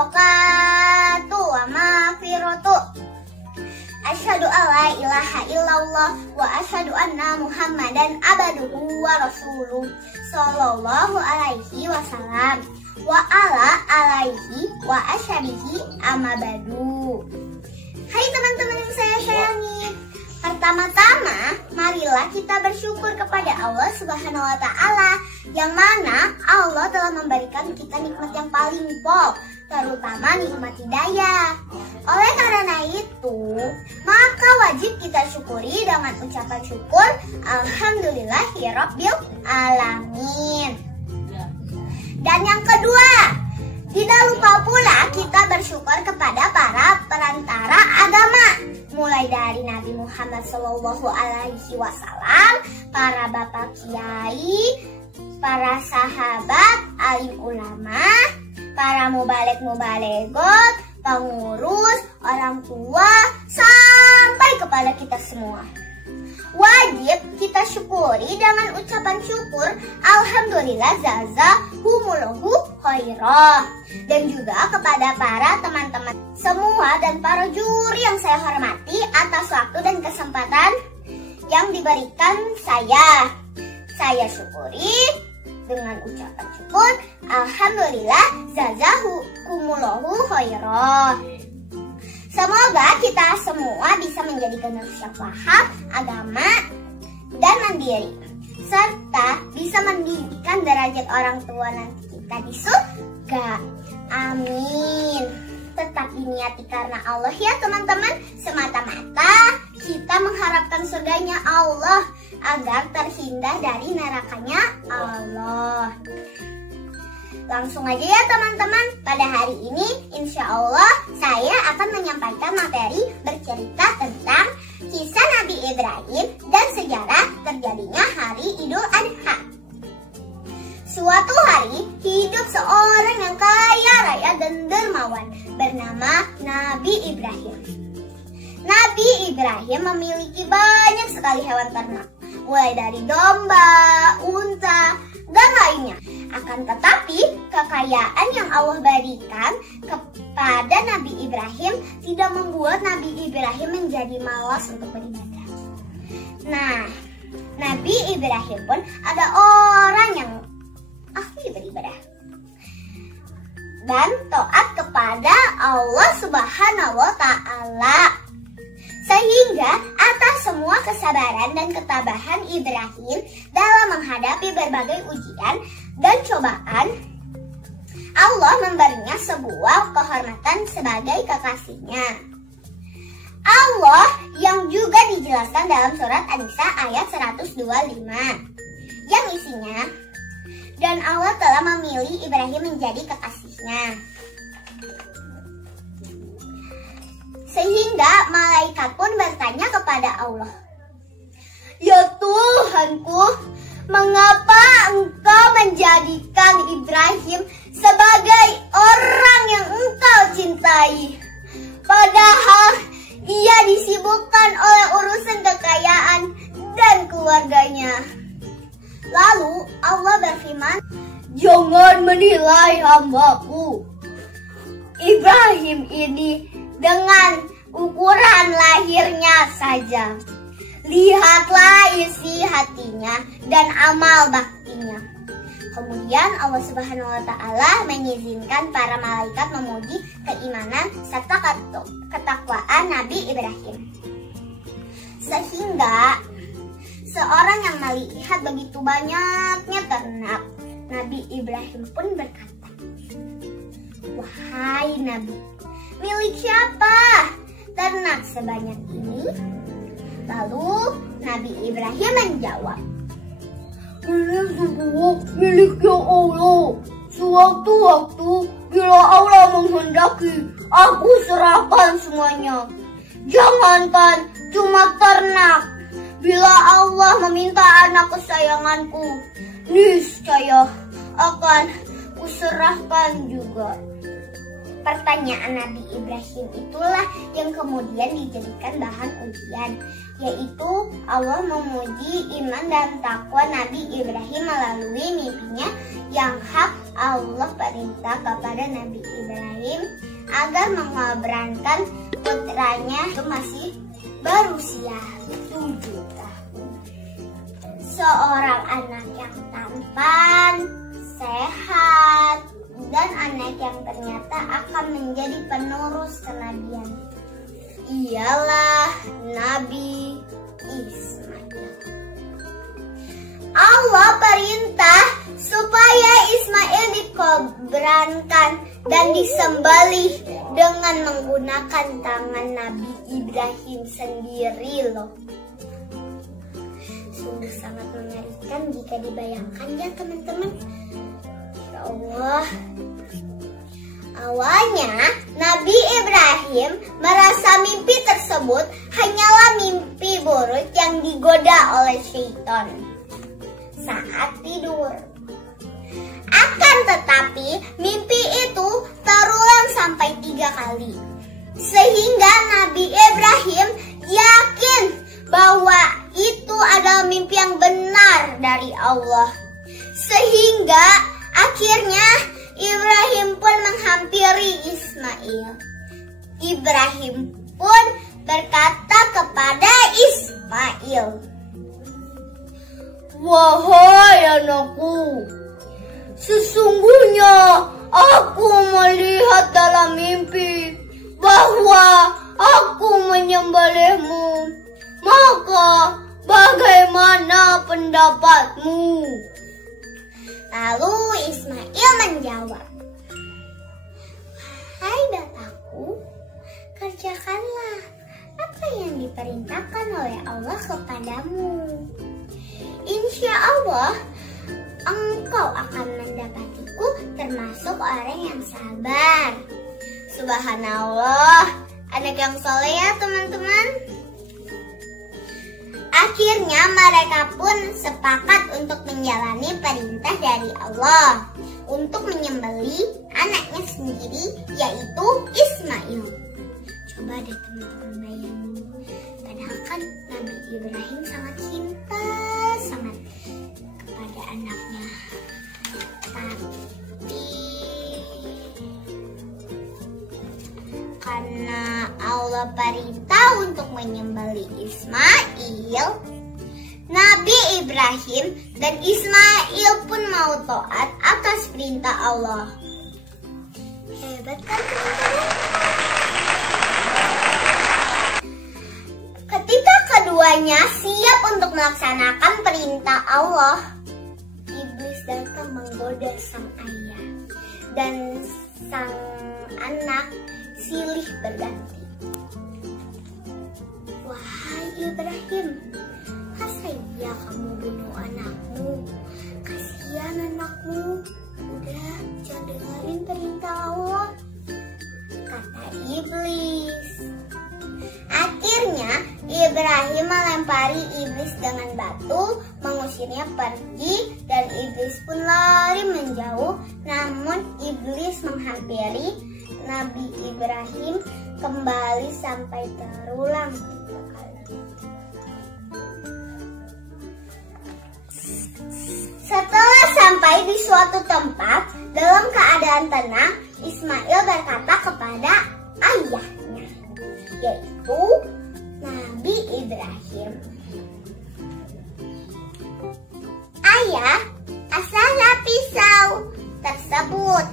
barakatuh wa maghfiratuh. Asyhadu alla ilaha illallah wa asyhadu anna Muhammadan abduhu wa rasuluh sallallahu alaihi wasallam wa ala alaihi wa ashabihi amma ba'du. Hai teman-teman yang saya sayangi, pertama-tama marilah kita bersyukur kepada Allah Subhanahu wa taala yang mana Allah telah memberikan kita nikmat yang paling pol, terutama nikmat hidayah. Oleh karena itu, maka wajib kita syukuri dengan ucapan syukur alhamdulillahirabbil alamin. Dan yang kedua, tidak lupa pula kita bersyukur kepada para perantara agama, mulai dari Nabi Muhammad SAW, para bapak kiai, para sahabat, alim ulama, para mubalek-mubalegot, pengurus, orang tua, sampai kepada kita semua. Wajib kita syukuri dengan ucapan syukur alhamdulillah jazakumullahu khairah. Dan juga kepada para teman-teman semua dan para juri yang saya hormati atas waktu dan kesempatan yang diberikan saya. Saya syukuri dengan ucapan syukur alhamdulillah jazakumullahu khairah. Semoga kita semua bisa menjadi generasi yang paham agama dan mandiri, serta bisa meninggikan derajat orang tua nanti kita di surga. Amin. Tetap diniati karena Allah ya teman-teman, semata-mata kita mengharapkan surganya Allah agar terhindar dari nerakanya Allah. Langsung aja ya teman-teman, pada hari ini insya Allah saya akan menyampaikan materi bercerita tentang kisah Nabi Ibrahim dan sejarah terjadinya hari Idul Adha. Suatu hari hidup seorang yang kaya raya dan dermawan bernama Nabi Ibrahim. Nabi Ibrahim memiliki banyak sekali hewan ternak, mulai dari domba, unta, dan lainnya. Akan tetapi kekayaan yang Allah berikan kepada Nabi Ibrahim tidak membuat Nabi Ibrahim menjadi malas untuk beribadah. Nah, Nabi Ibrahim pun ada orang yang ahli beribadah dan taat kepada Allah Subhanahu wa taala. Sehingga atas semua kesabaran dan ketabahan Ibrahim dalam menghadapi berbagai ujian dan cobaan, Allah memberinya sebuah kehormatan sebagai kekasihnya. Allah yang juga dijelaskan dalam surat An-Nisa ayat 125 yang isinya, dan Allah telah memilih Ibrahim menjadi kekasihnya. Sehingga malaikat pun bertanya kepada Allah, "Ya Tuhanku, mengapa Engkau menjadikan Ibrahim sebagai orang yang Engkau cintai? Padahal ia disibukkan oleh urusan kekayaan dan keluarganya." Lalu Allah berfirman, "Jangan menilai hambaku Ibrahim ini dengan ukuran lahirnya saja. Lihatlah isi hatinya dan amal baktinya." Kemudian Allah Subhanahu wa taala mengizinkan para malaikat memuji keimanan serta ketakwaan Nabi Ibrahim. Sehingga seorang yang melihat begitu banyaknya ternak, Nabi Ibrahim pun berkata, "Wahai Nabi, milik siapa ternak sebanyak ini?" Lalu Nabi Ibrahim menjawab, "Ini semua miliknya Allah. Sewaktu-waktu bila Allah menghendaki, aku serahkan semuanya. Jangankan cuma ternak, bila Allah meminta anak kesayanganku, niscaya akan kuserahkan juga." Pertanyaan Nabi Ibrahim itulah yang kemudian dijadikan bahan ujian, yaitu Allah memuji iman dan takwa Nabi Ibrahim melalui mimpinya yang hak. Allah perintah kepada Nabi Ibrahim agar mengorbankan putranya itu masih berusia 7 tahun. Seorang anak yang tampan, sehat, dan anak yang ternyata akan menjadi penerus kenabian. Ialah Nabi Ismail. Allah perintah supaya Ismail dikorbankan dan disembelih dengan menggunakan tangan Nabi Ibrahim sendiri loh. Sungguh sangat mengerikan jika dibayangkan ya teman-teman. Ya Allah. Awalnya Nabi Ibrahim merasa mimpi tersebut hanyalah mimpi buruk yang digoda oleh syaitan saat tidur. Akan tetapi mimpi itu terulang sampai 3 kali. Sehingga Nabi Ibrahim yakin bahwa itu adalah mimpi yang benar dari Allah. Sehingga akhirnya Ibrahim pun menghampiri Ismail. Ibrahim pun berkata kepada Ismail, "Wahai anakku, sesungguhnya aku melihat dalam mimpi bahwa aku menyembelihmu. Maka bagaimana pendapatmu?" Lalu Ismail menjawab, "Hai bapakku, kerjakanlah apa yang diperintahkan oleh Allah kepadamu. Insya Allah engkau akan mendapatiku termasuk orang yang sabar." Subhanallah, anak yang soleh ya teman-teman. Akhirnya mereka pun sepakat untuk menjalani perintah dari Allah untuk menyembelih anaknya sendiri, yaitu Ismail. Coba deh teman-teman bayangin, padahal kan Nabi Ibrahim sangat cinta sangat kepada anaknya. Tapi karena Allah perintah untuk menyembelih Ismail, Nabi Ibrahim dan Ismail pun mau taat atas perintah Allah. Hebat kan teman-teman? Ketika keduanya siap untuk melaksanakan perintah Allah, iblis datang menggoda sang ayah dan sang anak silih berganti. "Wahai Ibrahim, masa iya kamu bunuh anakmu? Kasihan anakmu. Udah, jangan dengerin perintah Allah," kata iblis. Akhirnya Ibrahim melempari iblis dengan batu, mengusirnya pergi, dan iblis pun lari menjauh. Namun iblis menghampiri Nabi Ibrahim kembali sampai terulang 3 kali. Setelah sampai di suatu tempat dalam keadaan tenang, Ismail berkata kepada ayahnya, yaitu Nabi Ibrahim, "Ayah, asahlah pisau tersebut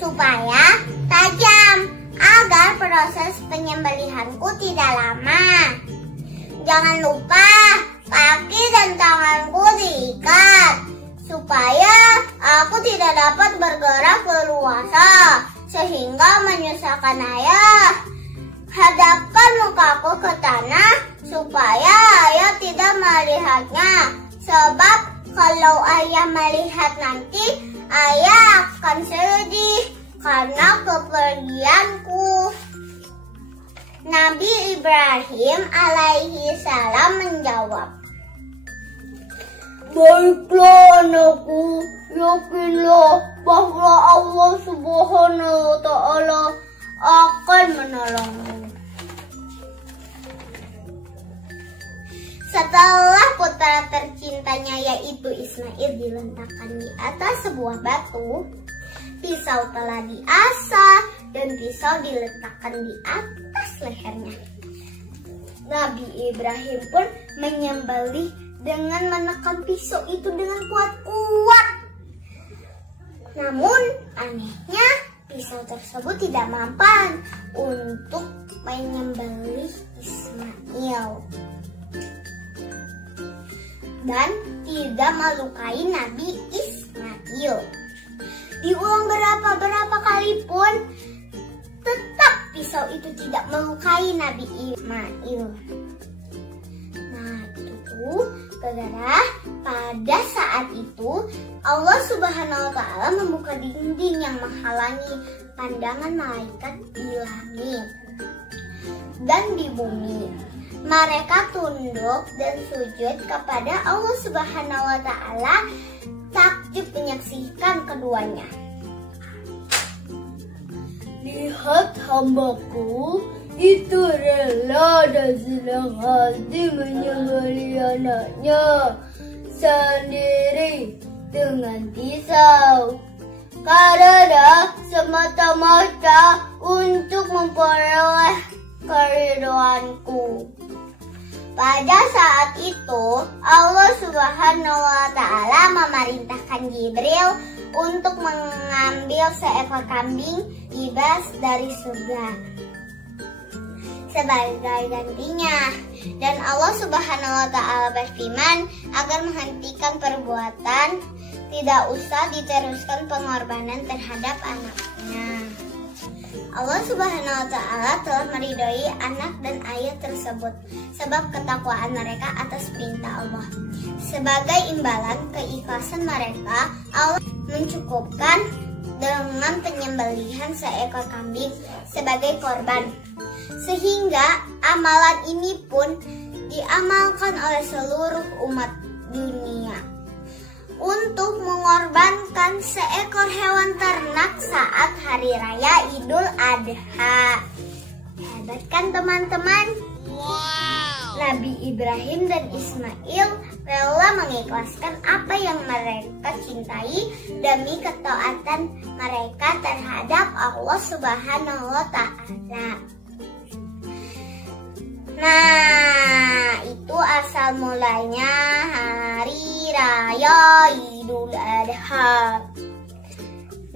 supaya tajam agar proses penyembelihanku tidak lama. Jangan lupa kaki dan tanganku diikat supaya aku tidak dapat bergerak leluasa sehingga menyusahkan ayah. Hadapkan mukaku ke tanah supaya ayah tidak melihatnya, sebab kalau ayah melihat nanti, ayah akan sedih karena kepergianku." Nabi Ibrahim alaihi salam menjawab, "Baiklah anakku, yakinlah bahwa Allah Subhanahu wa Ta'ala Ismail diletakkan di atas sebuah batu, pisau telah diasah dan pisau diletakkan di atas lehernya. Nabi Ibrahim pun menyembelih dengan menekan pisau itu dengan kuat-kuat. Namun anehnya pisau tersebut tidak mampan untuk menyembelih Ismail dan tidak melukai Nabi Ismail. Diulang berapa kali pun tetap pisau itu tidak melukai Nabi Ismail. Nah, itu gara-gara pada saat itu Allah Subhanahu wa Ta'ala membuka dinding yang menghalangi pandangan malaikat di langit dan di bumi. Mereka tunduk dan sujud kepada Allah Subhanahu wa Ta'ala, takjub menyaksikan keduanya. Lihat hambaku, itu rela dan senang hati menyembelih anaknya sendiri dengan pisau, karena semata-mata untuk memperoleh keriduanku. Pada saat itu Allah Subhanahu wa Ta'ala memerintahkan Jibril untuk mengambil seekor kambing ibas dari surga sebagai gantinya, dan Allah Subhanahu wa Ta'ala berfirman agar menghentikan perbuatan, tidak usah diteruskan pengorbanan terhadap anaknya. Allah Subhanahu wa Ta'ala telah meridhoi anak dan ayah tersebut sebab ketakwaan mereka atas perintah Allah. Sebagai imbalan keikhlasan mereka, Allah mencukupkan dengan penyembelihan seekor kambing sebagai korban, sehingga amalan ini pun diamalkan oleh seluruh umat dunia untuk mengorbankan seekor hewan ternak saat hari raya Idul Adha. Hebat kan teman-teman? Wow. Nabi Ibrahim dan Ismail rela mengikhlaskan apa yang mereka cintai demi ketaatan mereka terhadap Allah Subhanahu wa Ta'ala. Nah, itu asal mulanya hari raya Idul Adha.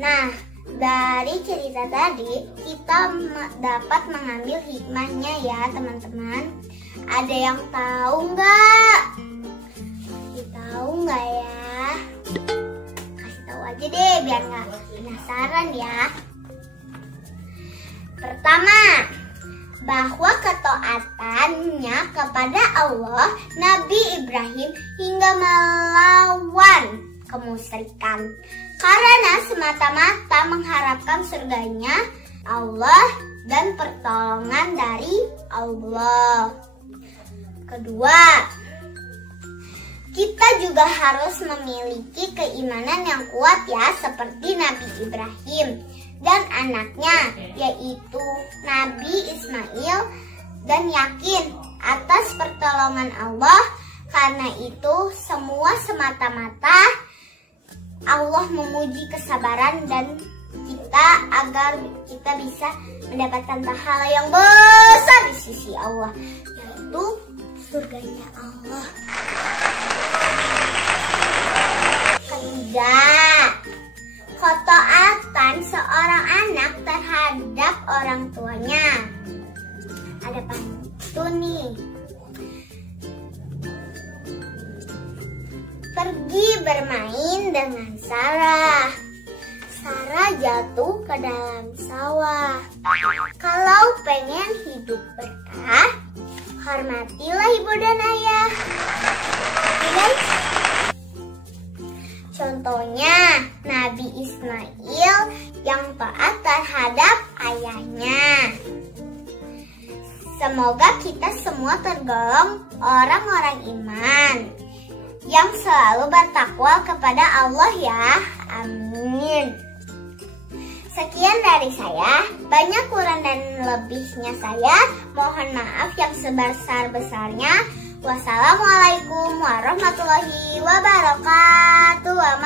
Nah, dari cerita tadi kita dapat mengambil hikmahnya ya teman-teman. Ada yang tahu nggak? Tahu nggak ya? Kasih tahu aja deh biar nggak penasaran ya. Pertama, bahwa ketaatannya kepada Allah, Nabi Ibrahim hingga melawan kemusyrikan karena semata-mata mengharapkan surganya Allah dan pertolongan dari Allah. Kedua, kita juga harus memiliki keimanan yang kuat ya, seperti Nabi Ibrahim dan anaknya yaitu Nabi Ismail, dan yakin atas pertolongan Allah. Karena itu semua semata-mata Allah memuji kesabaran dan kita agar kita bisa mendapatkan pahala yang besar di sisi Allah, yaitu surganya Allah. Ketiga, ketaatan seorang anak terhadap orang tuanya. Ada pantun nih. Pergi bermain dengan Sarah. Sarah jatuh ke dalam sawah. Kalau pengen hidup berkah, hormatilah ibu dan ayah. Guys, contohnya Nabi Ismail yang taat terhadap ayahnya. Semoga kita semua tergolong orang-orang iman yang selalu bertakwa kepada Allah ya. Amin. Sekian dari saya, banyak kurang dan lebihnya saya mohon maaf yang sebesar-besarnya. Wassalamualaikum warahmatullahi wabarakatuh. Wa